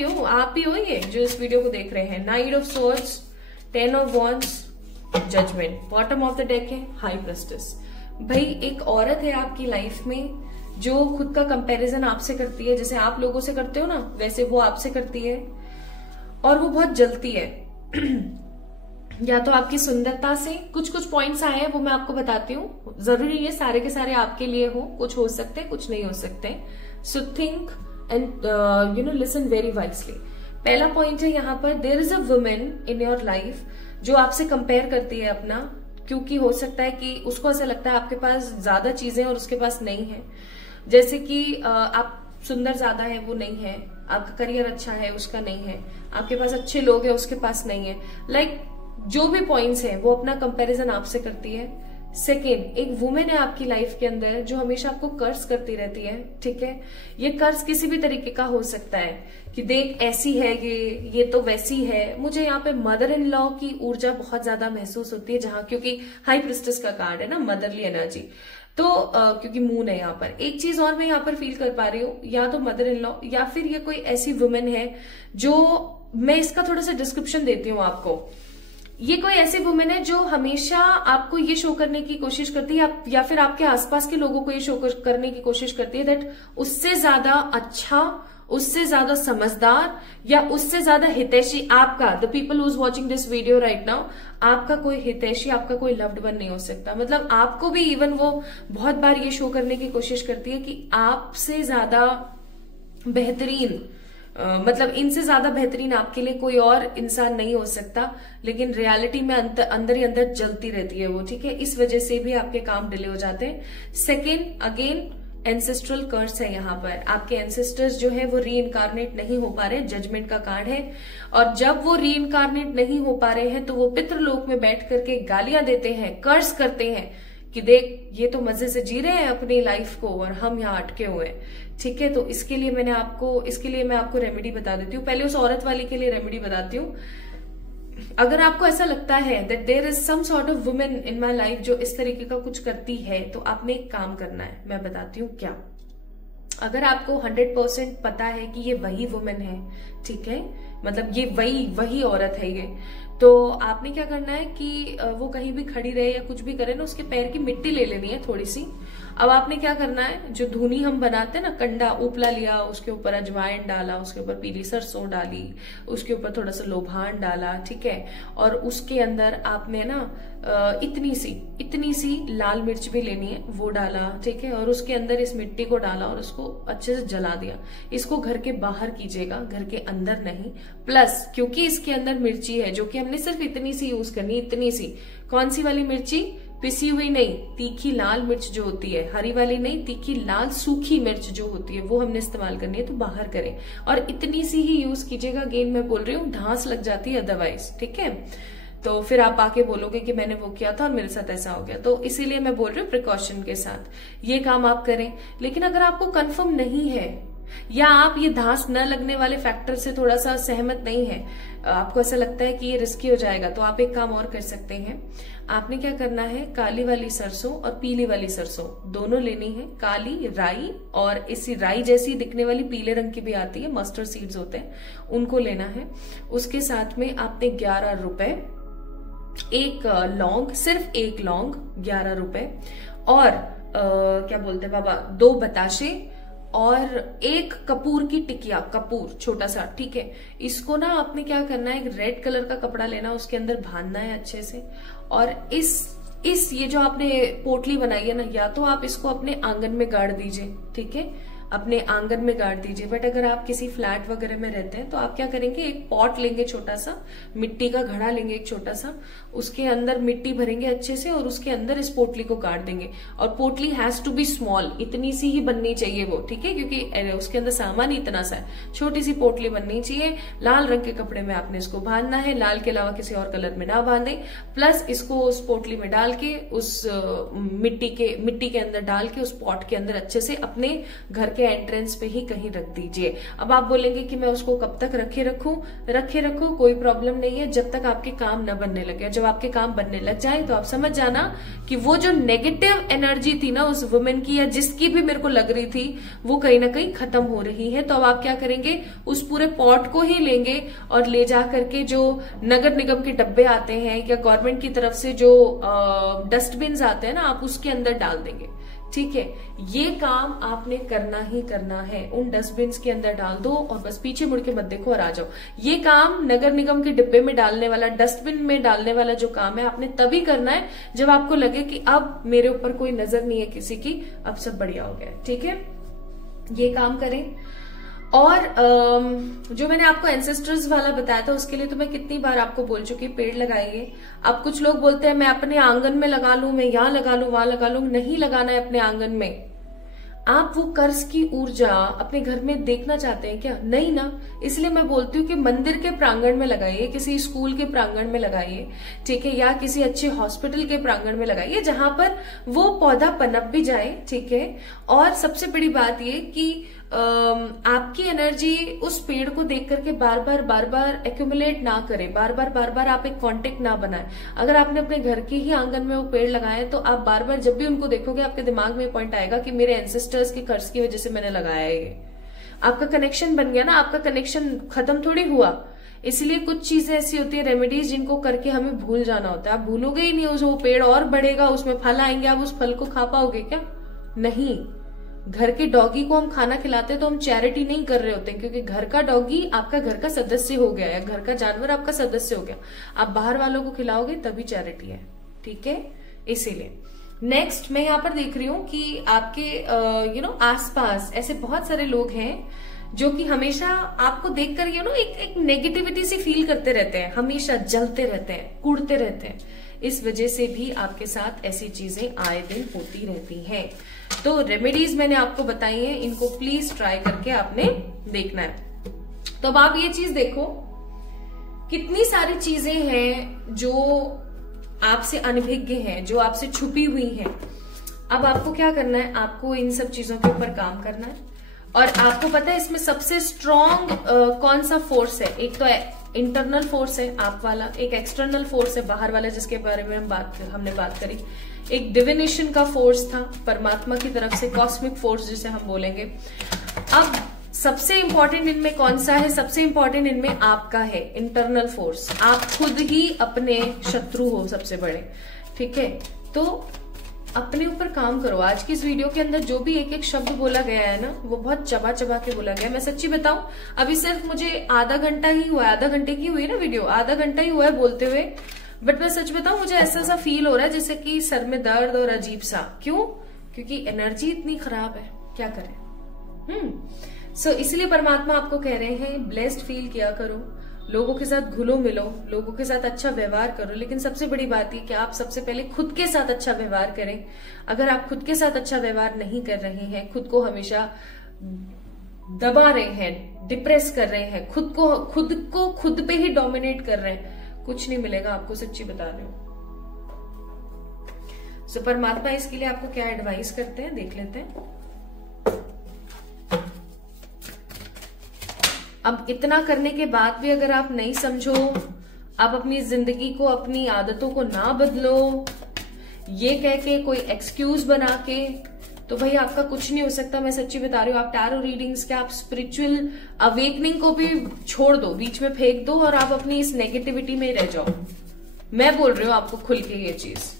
ही हो ये जो इस वीडियो को देख रहे हैं। Knight of swords, 10 of wands, judgement. Bottom of the deck है हाई प्रेस्टिस। भाई एक औरत है आपकी लाइफ में जो खुद का कंपैरिजन आपसे करती है, जैसे आप लोगों से करते हो ना वैसे वो आपसे करती है, और वो बहुत जलती है या तो आपकी सुंदरता से। कुछ कुछ पॉइंट्स आए हैं वो मैं आपको बताती हूँ, जरूरी है सारे के सारे आपके लिए हो, कुछ हो सकते हैं कुछ नहीं हो सकते। So think and listen very wisely. पहला पॉइंट है यहाँ पर, there is a women in your life जो आपसे कंपेयर करती है अपना, क्योंकि हो सकता है कि उसको ऐसा लगता है आपके पास ज्यादा चीजें और उसके पास नहीं है। जैसे कि आप सुंदर ज्यादा है वो नहीं है, आपका करियर अच्छा है उसका नहीं है, आपके पास अच्छे लोग हैं उसके पास नहीं है। लाइक जो भी पॉइंट्स हैं वो अपना कंपैरिजन आपसे करती है। सेकेंड, एक वुमेन है आपकी लाइफ के अंदर जो हमेशा आपको कर्ज करती रहती है, ठीक है। ये कर्ज किसी भी तरीके का हो सकता है कि देख ऐसी है ये तो वैसी है। मुझे यहाँ पे मदर इन लॉ की ऊर्जा बहुत ज्यादा महसूस होती है, जहां क्योंकि हाई प्रिस्टेस का कार्ड है ना, मदरली एनर्जी, तो क्योंकि मून है यहाँ पर। एक चीज और मैं यहाँ पर फील कर पा रही हूँ, या तो मदर इन लॉ या फिर ये कोई ऐसी वुमेन है जो, मैं इसका थोड़ा सा डिस्क्रिप्शन देती हूँ आपको। ये कोई ऐसी वुमेन है जो हमेशा आपको ये शो करने की कोशिश करती है, या फिर आपके आसपास के लोगों को ये शो करने की कोशिश करती है दैट उससे ज्यादा अच्छा, उससे ज्यादा समझदार या उससे ज्यादा हितैषी आपका, the people who is watching this video right now, आपका कोई हितैषी, आपका कोई लव्ड वन नहीं हो सकता। मतलब आपको भी इवन वो बहुत बार ये शो करने की कोशिश करती है कि आपसे ज्यादा बेहतरीन, मतलब इनसे ज्यादा बेहतरीन आपके लिए कोई और इंसान नहीं हो सकता, लेकिन रियलिटी में अंदर ही अंदर जलती रहती है वो, ठीक है। इस वजह से भी आपके काम डिले हो जाते हैं। सेकेंड, अगेन एंसेस्ट्रल कर्स है यहाँ पर, आपके एंसेस्टर्स जो है वो रीइनकारनेट नहीं हो पा रहे, जजमेंट का कार्ड है। और जब वो रीइनकारनेट नहीं हो पा रहे हैं तो वो पितृलोक में बैठ करके गालियां देते हैं, कर्ज करते हैं कि देख ये तो मजे से जी रहे हैं अपनी लाइफ को और हम यहाँ अटके हुए हैं, ठीक है। तो इसके लिए मैं आपको रेमेडी बता देती हूँ। पहले उस औरत वाली के लिए रेमेडी बताती हूँ। अगर आपको ऐसा लगता है that there is some sort of women in my life जो इस तरीके का कुछ करती है, तो आपने एक काम करना है, मैं बताती हूँ क्या। अगर आपको 100% पता है कि ये वही वुमेन है, ठीक है, मतलब ये वही औरत है ये, तो आपने क्या करना है कि वो कहीं भी खड़ी रहे या कुछ भी करे ना, उसके पैर की मिट्टी ले लेनी है थोड़ी सी। अब आपने क्या करना है, जो धुनी हम बनाते हैं ना, कंडा उपला लिया, उसके ऊपर अजवाइन डाला, उसके ऊपर पीली सरसों डाली, उसके ऊपर थोड़ा सा लोभान डाला, ठीक है। और उसके अंदर आपने ना इतनी सी लाल मिर्च भी लेनी है, वो डाला, ठीक है। और उसके अंदर इस मिट्टी को डाला और उसको अच्छे से जला दिया। इसको घर के बाहर कीजिएगा, घर के अंदर नहीं। प्लस क्योंकि इसके अंदर मिर्ची है जो कि हमने सिर्फ इतनी सी यूज करनी, इतनी सी। कौन सी वाली मिर्ची? पिसी हुई नहीं, तीखी लाल मिर्च जो होती है, हरी वाली नहीं, तीखी लाल सूखी मिर्च जो होती है वो हमने इस्तेमाल करनी है, तो बाहर करें और इतनी सी ही यूज कीजिएगा। अगेन मैं बोल रही हूँ, धांस लग जाती है अदरवाइज, ठीक है। तो फिर आप आके बोलोगे कि मैंने वो किया था और मेरे साथ ऐसा हो गया, तो इसीलिए मैं बोल रही हूँ प्रिकॉशन के साथ ये काम आप करें। लेकिन अगर आपको कंफर्म नहीं है या आप ये धांस न लगने वाले फैक्टर से थोड़ा सा सहमत नहीं है, आपको ऐसा लगता है कि ये रिस्की हो जाएगा, तो आप एक काम और कर सकते हैं। आपने क्या करना है, काली वाली सरसों और पीली वाली सरसों दोनों लेनी है। काली राई और इसी राई जैसी दिखने वाली पीले रंग की भी आती है, मस्टर्ड सीड्स होते हैं, उनको लेना है। उसके साथ में आपने 11 रुपए, एक लौंग, सिर्फ एक लौंग 11 रुपए, और क्या बोलते हैं बाबा, 2 बताशे और एक कपूर की टिकिया, कपूर छोटा सा, ठीक है। इसको ना आपने क्या करना है, एक रेड कलर का कपड़ा लेना, उसके अंदर बांधना है अच्छे से। और इस ये जो आपने पोटली बनाई है ना, या तो आप इसको अपने आंगन में गाड़ दीजिए, ठीक है, अपने आंगन में गाड़ दीजिए। बट अगर आप किसी फ्लैट वगैरह में रहते हैं तो आप क्या करेंगे, एक पॉट लेंगे छोटा सा, मिट्टी का घड़ा लेंगे एक छोटा सा, उसके अंदर मिट्टी भरेंगे अच्छे से और उसके अंदर इस पोटली को गाड़ देंगे। और पोटली हैज टू बी स्मॉल, इतनी सी ही बननी चाहिए वो, ठीक है, क्योंकि उसके अंदर सामान ही इतना सा है। छोटी सी पोटली बननी चाहिए। लाल रंग के कपड़े में आपने इसको बांधना है, लाल के अलावा किसी और कलर में ना बांधे। प्लस इसको उस पोटली में डाल के, उस मिट्टी के अंदर डाल के, उस पॉट के अंदर अच्छे से अपने घर के के एंट्रेंस पे ही कहीं रख दीजिए। अब आप बोलेंगे कि मैं उसको कब तक रखे रखो, कोई प्रॉब्लम नहीं है, जब तक आपके काम न बनने लगे। जब आपके काम बनने लग जाए तो आप समझ जाना कि वो जो नेगेटिव एनर्जी थी ना उस वुमेन की या जिसकी भी मेरे को लग रही थी, वो कहीं ना कहीं खत्म हो रही है। तो अब आप क्या करेंगे, उस पूरे पॉट को ही लेंगे और ले जा करके जो नगर निगम के डब्बे आते हैं या गवर्नमेंट की तरफ से जो डस्टबिन आते हैं ना, आप उसके अंदर डाल देंगे। ठीक है, ये काम आपने करना ही करना है। उन डस्टबिन के अंदर डाल दो और बस पीछे मुड़ के मत देखो और आ जाओ। ये काम नगर निगम के डिब्बे में डालने वाला, डस्टबिन में डालने वाला जो काम है, आपने तभी करना है जब आपको लगे कि अब मेरे ऊपर कोई नजर नहीं है किसी की, अब सब बढ़िया हो गया। ठीक है, ये काम करें। और जो मैंने आपको एंसेस्टर्स वाला बताया था उसके लिए तो मैं कितनी बार आपको बोल चुकी, पेड़ लगाइए। अब कुछ लोग बोलते हैं मैं अपने आंगन में लगा लूं, मैं यहाँ लगा लूं, वहां लगा लूं। नहीं लगाना है अपने आंगन में। आप वो कर्ज की ऊर्जा अपने घर में देखना चाहते हैं क्या? नहीं ना। इसलिए मैं बोलती हूँ कि मंदिर के प्रांगण में लगाइए, किसी स्कूल के प्रांगण में लगाइए, ठीक है, या किसी अच्छे हॉस्पिटल के प्रांगण में लगाइए जहां पर वो पौधा पनप भी जाए। ठीक है, और सबसे बड़ी बात ये कि आपकी एनर्जी उस पेड़ को देख करके बार बार एक्यूमुलेट ना करे, बार बार आप एक कांटेक्ट ना बनाए। अगर आपने अपने घर के ही आंगन में वो पेड़ लगाए तो आप बार बार जब भी उनको देखोगे आपके दिमाग में पॉइंट आएगा कि मेरे एंसेस्टर्स के कर्ज की वजह से मैंने लगाया है। ये आपका कनेक्शन बन गया ना, आपका कनेक्शन खत्म थोड़ी हुआ। इसलिए कुछ चीजें ऐसी होती है, रेमेडीज, जिनको करके हमें भूल जाना होता है। आप भूलोगे ही नहीं, वो पेड़ और बढ़ेगा, उसमें फल आएंगे, आप उस फल को खा पाओगे क्या? नहीं। घर के डॉगी को हम खाना खिलाते हैं तो हम चैरिटी नहीं कर रहे होते, क्योंकि घर का डॉगी आपका घर का सदस्य हो गया है, घर का जानवर आपका सदस्य हो गया। आप बाहर वालों को खिलाओगे तभी चैरिटी है। ठीक है, इसीलिए नेक्स्ट मैं यहाँ पर देख रही हूँ कि आपके आसपास ऐसे बहुत सारे लोग हैं जो कि हमेशा आपको देखकर एक नेगेटिविटी सी फील करते रहते हैं, हमेशा जलते रहते हैं, कूड़ते रहते हैं। इस वजह से भी आपके साथ ऐसी चीजें आए दिन होती रहती हैं। तो रेमेडीज मैंने आपको बताई हैं, इनको प्लीज ट्राई करके आपने देखना है। तो अब आप ये चीज देखो, कितनी सारी चीजें हैं जो आपसे अनभिज्ञ हैं, जो आपसे छुपी हुई हैं। अब आपको क्या करना है, आपको इन सब चीजों के ऊपर काम करना है। और आपको पता है इसमें सबसे स्ट्रॉन्ग कौन सा फोर्स है? एक तो इंटरनल फोर्स है आप वाला, एक एक्सटर्नल फोर्स है बाहर वाला जिसके बारे में हमने बात करी, एक डिविनेशन का फोर्स था परमात्मा की तरफ से, कॉस्मिक फोर्स जिसे हम बोलेंगे। अब सबसे इंपॉर्टेंट इनमें कौन सा है? सबसे इंपॉर्टेंट इनमें आपका है इंटरनल फोर्स। आप खुद ही अपने शत्रु हो सबसे बड़े। ठीक है, तो अपने ऊपर काम करो। आज की इस वीडियो के अंदर जो भी एक एक शब्द बोला गया है ना, वो बहुत चबा चबा के बोला गया है। मैं सच्ची बताऊं, अभी सिर्फ मुझे आधा घंटा ही हुआ है, आधा घंटे की हुई ना वीडियो, आधा घंटा ही हुआ है बोलते हुए। बट मैं सच बताऊं, मुझे ऐसा फील हो रहा है जैसे कि सर में दर्द और अजीब सा। क्यों? क्योंकि एनर्जी इतनी खराब है, क्या करें। सो इसलिए परमात्मा आपको कह रहे हैं ब्लेस्ड फील किया करो, लोगों के साथ घुलो मिलो, लोगों के साथ अच्छा व्यवहार करो। लेकिन सबसे बड़ी बात ये कि आप सबसे पहले खुद के साथ अच्छा व्यवहार करें। अगर आप खुद के साथ अच्छा व्यवहार नहीं कर रहे हैं, खुद को हमेशा दबा रहे हैं, डिप्रेस कर रहे हैं, खुद पे ही डोमिनेट कर रहे हैं, कुछ नहीं मिलेगा आपको, सच्ची बता रही हूं। सो परमात्मा इसके लिए आपको क्या एडवाइस करते हैं देख लेते हैं। अब इतना करने के बाद भी अगर आप नहीं समझो, आप अपनी जिंदगी को, अपनी आदतों को ना बदलो, ये कह के कोई एक्सक्यूज बना के, तो भाई आपका कुछ नहीं हो सकता। मैं सच्ची बता रही हूँ, आप टैरो रीडिंग्स के, आप स्पिरिचुअल अवेकनिंग को भी छोड़ दो, बीच में फेंक दो और आप अपनी इस नेगेटिविटी में रह जाओ। मैं बोल रही हूँ आपको खुल के ये चीज।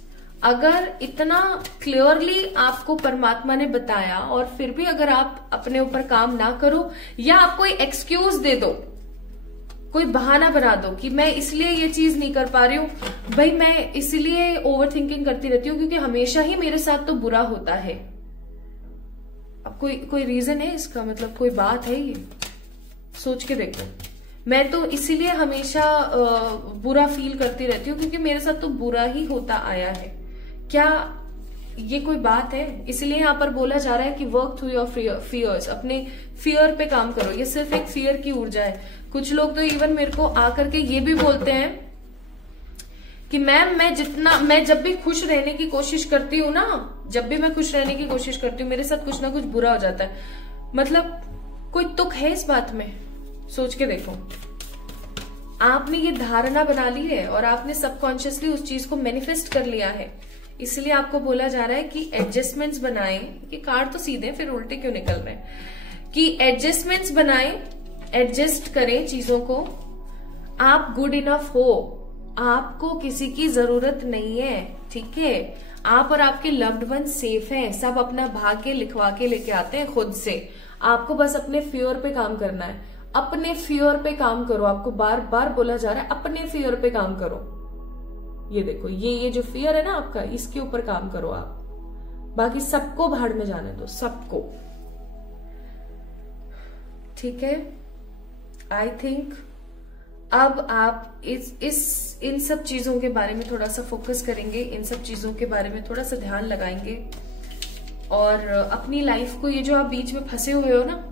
अगर इतना क्लियरली आपको परमात्मा ने बताया और फिर भी अगर आप अपने ऊपर काम ना करो, या आप कोई एक्सक्यूज दे दो, कोई बहाना बना दो कि मैं इसलिए ये चीज नहीं कर पा रही हूं, भाई मैं इसलिए ओवर थिंकिंग करती रहती हूँ क्योंकि हमेशा ही मेरे साथ तो बुरा होता है। अब कोई रीजन है इसका? मतलब कोई बात है? ये सोच के देखो। मैं तो इसीलिए हमेशा बुरा फील करती रहती हूँ क्योंकि मेरे साथ तो बुरा ही होता आया है। क्या ये कोई बात है? इसलिए यहाँ पर बोला जा रहा है कि वर्क थ्रू योर फियर्स, अपने फियर पे काम करो। ये सिर्फ एक फियर की ऊर्जा है। कुछ लोग तो इवन मेरे को आकर के ये भी बोलते हैं कि मैम मैं जब भी खुश रहने की कोशिश करती हूँ ना, जब भी मैं खुश रहने की कोशिश करती हूँ, मेरे साथ कुछ ना कुछ बुरा हो जाता है। मतलब कोई तुक है इस बात में? सोच के देखो, आपने ये धारणा बना ली है और आपने सबकॉन्शियसली उस चीज को मैनिफेस्ट कर लिया है। इसलिए आपको बोला जा रहा है कि एडजस्टमेंट्स बनाएं। ये कार्ड तो सीधे, फिर उल्टे क्यों निकल रहे हैं? कि एडजस्टमेंट्स बनाएं, एडजस्ट करें चीजों को। आप गुड इनफ हो, आपको किसी की जरूरत नहीं है, ठीक है? आप और आपके लव्ड वन सेफ हैं। सब अपना भाग्य लिखवा के लेके आते हैं खुद से। आपको बस अपने फ्योर पे काम करना है। अपने फ्योर पे काम करो। आपको बार बार बोला जा रहा है अपने फ्योर पे काम करो। ये देखो, ये जो फियर है ना आपका, इसके ऊपर काम करो आप। बाकी सबको भाड़ में जाने दो, सबको, ठीक है? आई थिंक अब आप इन सब चीजों के बारे में थोड़ा सा फोकस करेंगे, इन सब चीजों के बारे में थोड़ा सा ध्यान लगाएंगे और अपनी लाइफ को, ये जो आप बीच में फंसे हुए हो ना,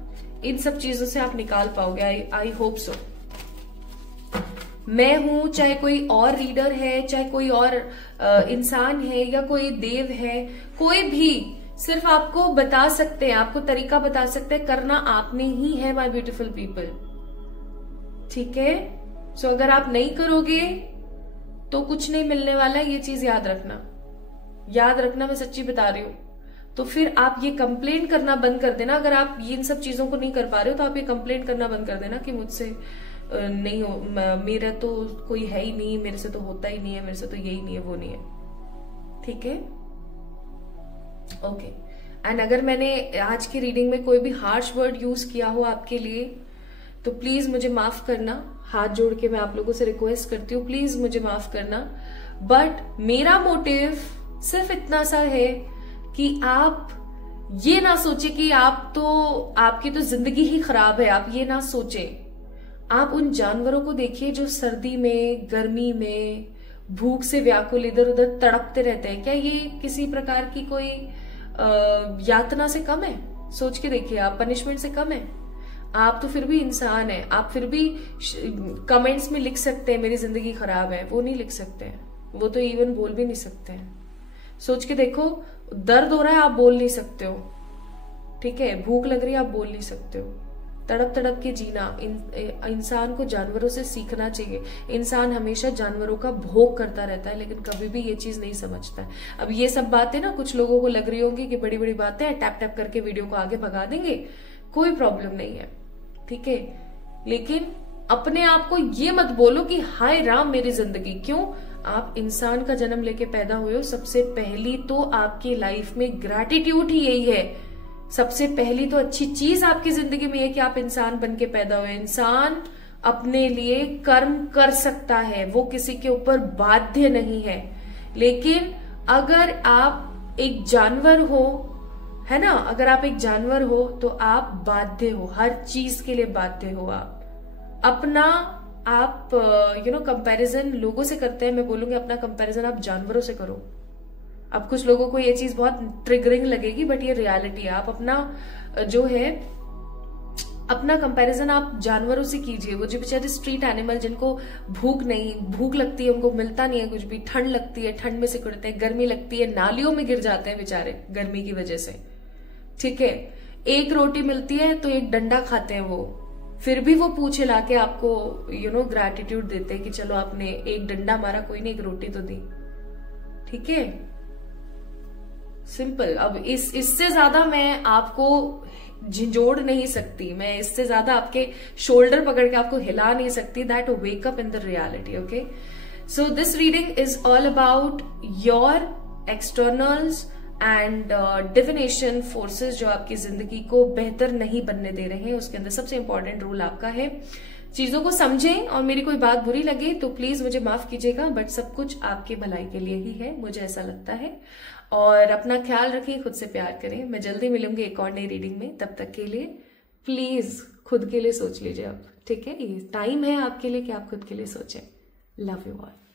इन सब चीजों से आप निकाल पाओगे। I hope so. मैं हूं, चाहे कोई और रीडर है, चाहे कोई और इंसान है या कोई देव है, कोई भी सिर्फ आपको बता सकते हैं, आपको तरीका बता सकते हैं। करना आपने ही है माय ब्यूटीफुल पीपल, ठीक है? सो अगर आप नहीं करोगे तो कुछ नहीं मिलने वाला है, ये चीज याद रखना। याद रखना, मैं सच्ची बता रही हूं। तो फिर आप ये कंप्लेन करना बंद कर देना। अगर आप इन सब चीजों को नहीं कर पा रहे हो तो आप ये कंप्लेन करना बंद कर देना कि मुझसे नहीं हो, मेरा तो कोई है ही नहीं, मेरे से तो होता ही नहीं है, मेरे से तो यही नहीं है, वो नहीं है, ठीक है? ओके। एंड अगर मैंने आज की रीडिंग में कोई भी हार्श वर्ड यूज किया हो आपके लिए तो प्लीज मुझे माफ करना। हाथ जोड़ के मैं आप लोगों से रिक्वेस्ट करती हूँ, प्लीज मुझे माफ करना। बट मेरा मोटिव सिर्फ इतना सा है कि आप ये ना सोचे कि आपकी तो जिंदगी ही खराब है। आप ये ना सोचे। आप उन जानवरों को देखिए जो सर्दी में, गर्मी में, भूख से व्याकुल इधर उधर तड़पते रहते हैं। क्या ये किसी प्रकार की कोई यातना से कम है? सोच के देखिए, आप पनिशमेंट से कम है? आप तो फिर भी इंसान है। आप फिर भी कमेंट्स में लिख सकते हैं मेरी जिंदगी खराब है, वो नहीं लिख सकते हैं। वो तो इवन बोल भी नहीं सकते हैं। सोच के देखो, दर्द हो रहा है, आप बोल नहीं सकते हो, ठीक है? भूख लग रही है, आप बोल नहीं सकते हो। तड़प तड़प के जीना। इंसान को जानवरों से सीखना चाहिए। इंसान हमेशा जानवरों का भोग करता रहता है लेकिन कभी भी ये चीज नहीं समझता है। अब ये सब बातें ना कुछ लोगों को लग रही होंगी कि बड़ी बड़ी बातें हैं, टैप टैप करके वीडियो को आगे भगा देंगे, कोई प्रॉब्लम नहीं है, ठीक है? लेकिन अपने आप को ये मत बोलो कि हाय राम मेरी जिंदगी। क्यों? आप इंसान का जन्म लेके पैदा हुए हो। सबसे पहली तो आपकी लाइफ में ग्रैटिट्यूड ही यही है। सबसे पहली तो अच्छी चीज आपकी जिंदगी में है कि आप इंसान बन के पैदा हुए। इंसान अपने लिए कर्म कर सकता है, वो किसी के ऊपर बाध्य नहीं है। लेकिन अगर आप एक जानवर हो, है ना, अगर आप एक जानवर हो तो आप बाध्य हो, हर चीज के लिए बाध्य हो। आप कंपैरिजन लोगों से करते हैं, मैं बोलूंगी अपना कंपैरिजन आप जानवरों से करो। अब कुछ लोगों को ये चीज बहुत ट्रिगरिंग लगेगी बट ये रियलिटी है। आप अपना अपना कंपैरिजन आप जानवरों से कीजिए। वो जो बेचारे स्ट्रीट एनिमल, जिनको भूख लगती है, उनको मिलता नहीं है कुछ भी, ठंड लगती है, ठंड में सिकुड़ते हैं, गर्मी लगती है, नालियों में गिर जाते हैं बेचारे गर्मी की वजह से, ठीक है? एक रोटी मिलती है तो एक डंडा खाते हैं वो, फिर भी वो पूछ हिला के आपको ग्रैटिट्यूड देते हैं कि चलो आपने एक डंडा मारा, कोई नहीं, एक रोटी तो दी, ठीक है? सिंपल। अब इससे ज्यादा मैं आपको झिंझोड़ नहीं सकती, मैं इससे ज्यादा आपके शोल्डर पकड़ के आपको हिला नहीं सकती। That wake up in the reality, okay? So this reading is all about your externals and divination forces जो आपकी जिंदगी को बेहतर नहीं बनने दे रहे हैं। उसके अंदर सबसे इंपॉर्टेंट रोल आपका है। चीजों को समझें और मेरी कोई बात बुरी लगे तो प्लीज मुझे माफ कीजिएगा, बट सब कुछ आपके भलाई के लिए ही है, मुझे ऐसा लगता है। और अपना ख्याल रखें, खुद से प्यार करें। मैं जल्दी मिलूंगी एक और नई रीडिंग में। तब तक के लिए प्लीज खुद के लिए सोच लीजिए अब, ठीक है? ये टाइम है आपके लिए कि आप खुद के लिए सोचें। Love you all.